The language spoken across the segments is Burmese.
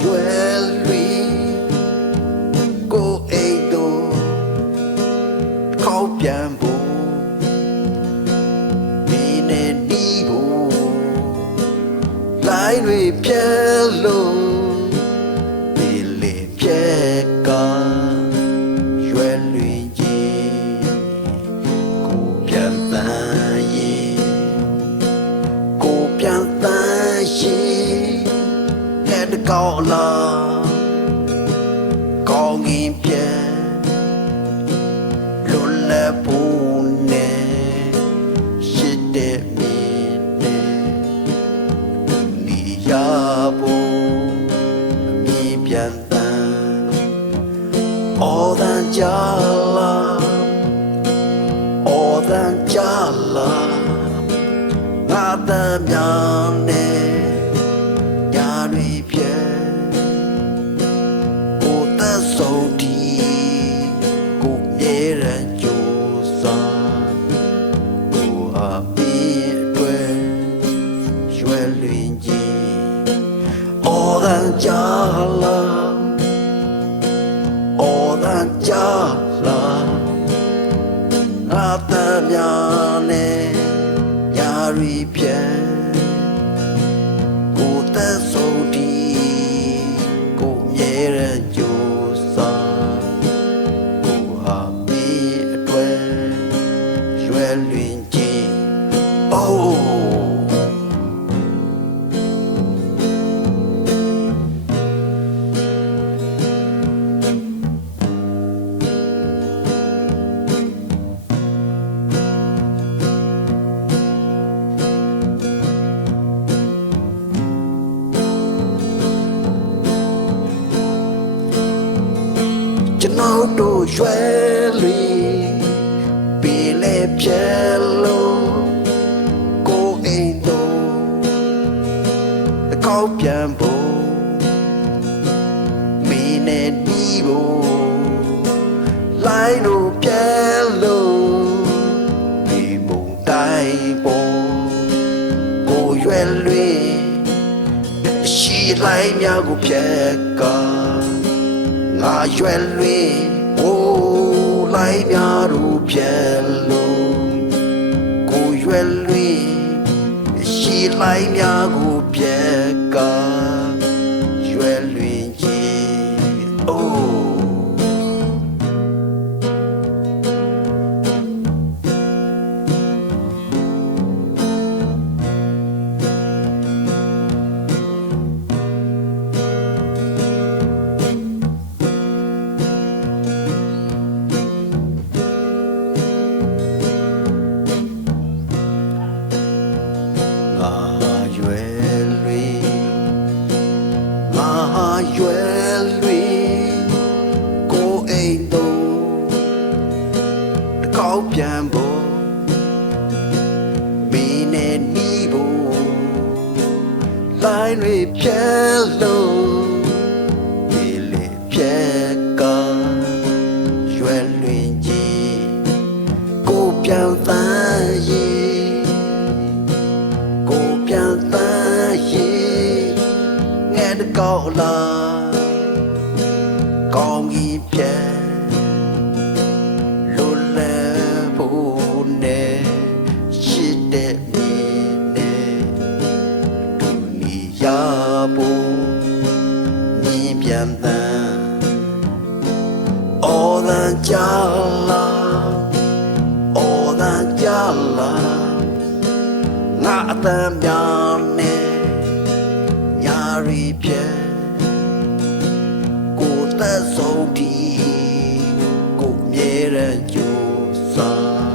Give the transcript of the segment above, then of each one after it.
ရွယ်လွီကိုအိမ်တို့ခေါ်ပြန်ဖို့ဒီနေ့ဒီဖို့လိုင်းတွေပြဲလို့ဒီလေပြဲကရွယ်လွီကြီးကိုပြန်တန်ရင်ကိုပြန်တန်ရင်တဲ့ကောင်းလားကောင်းရင်ပြန်လွတ်လပ်ဖို့နဲ့ရှိတဲ့မင်းနဲ့ဒုနီယာဖို့မြင်ပြန်တန်အော်တန်ကြလားအော်တန်ကြလားငါတမ်းများနဲ့ညာတွေပြဲကိုသက်ဆုံးဒီကိုမြဲရန်ကြိုးစားကိုဟာပြီးအတွက်ရွယ်လွင်ကြီးအော်တန်ကြလားအော်တန်ကြလားငါတမ်းများနဲ့ညာတွေပြဲကိုသက်ဆုံးဒီကိုမြဲရန်ကြိုးစားကိုဟာပြီးအတွက်ရွယ်လွင်ကြီးအိုးကျွန်တော်တို့ရွယ်လွီပြေလေပြဲလို့ကိုအိမ်တို့အကောက်ပြန်ဖို့မင်းနဲ့ဒီဖို့လိုင်းတို့ပြဲလို့ဒီမုန်တိုင်းပေါ်ကိုရွယ်လွီရှိလိုက်များကိုပြဲကငါရွယ်လွေကိုလိုက်များတို့ပြဲလို့ကိုရွယ်လွေရှိလိုက်များကိုပြဲကရွယ်လွေကြီးအိုးရွယ်လွီကိုအိမ်တို့တကောက်ပြန်ဖို့မင်းနဲ့နီးဖို့လိုင်းတွေပြဲလို့ဒီလေပြဲကရွယ်လွင်ကြီးကိုပြန်တန်ရင်ကိုပြန်တန်ရင်ငဲ့တကောက်လားကောင်းကြီးပြဲလွတ်လပ်ဖို့နဲ့ရှိတဲ့မင်းနဲ့ဒုနီယာဖို့မြင်ပြန်တန်အော်တန်ကြလားအော်တန်ကြလားငါအတမ်းများနဲ့ညာရီပြဲကိုသက်ဆုံးဒီကိုမြဲရန်ကြိုးစား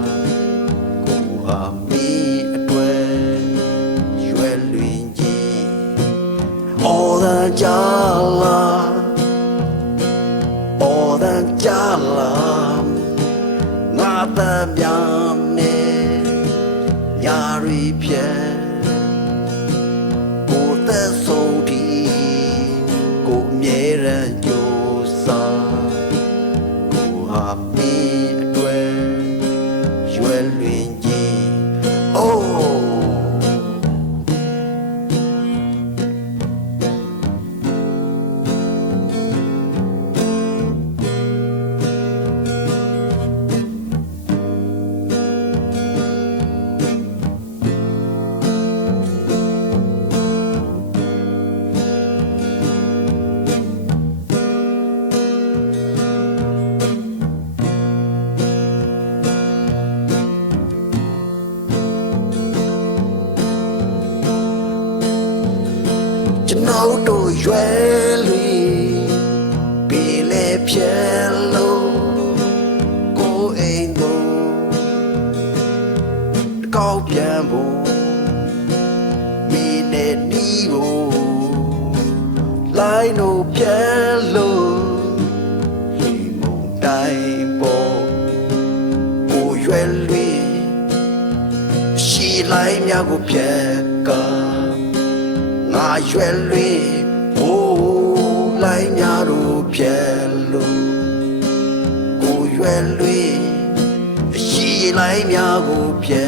ကိုဟာမီအတွက်ရွယ်လွင်ကြီးအော်တန်ကြလားအော်တန်ကြလားငါတမ်းများနဲ့ညာရီပြဲကိုသက်ဆုံးဒီကိုမြဲရန်ကြိုးစားကိုဟာမင်းအတွက်ရွယ်လွင်ကြီးအိုး Oh. ။က တို့ရွယ်လွေပင်လေပြဲလို့ကိုအိမ်တို့ကောက်ပြန်ဖို့မိနဲ့နီးဖို့လိုက်တို့ပြဲလို့ဒီမုန်တိုင်းပေါ်ကိုရွယ်လွေရှိလိုက်များကိုပြဲကငါရွယ်လွေဘိုးလိုက်များတို့ပြဲလို့ကိုရွယ်လွေရှိလိုက်များကိုပြဲ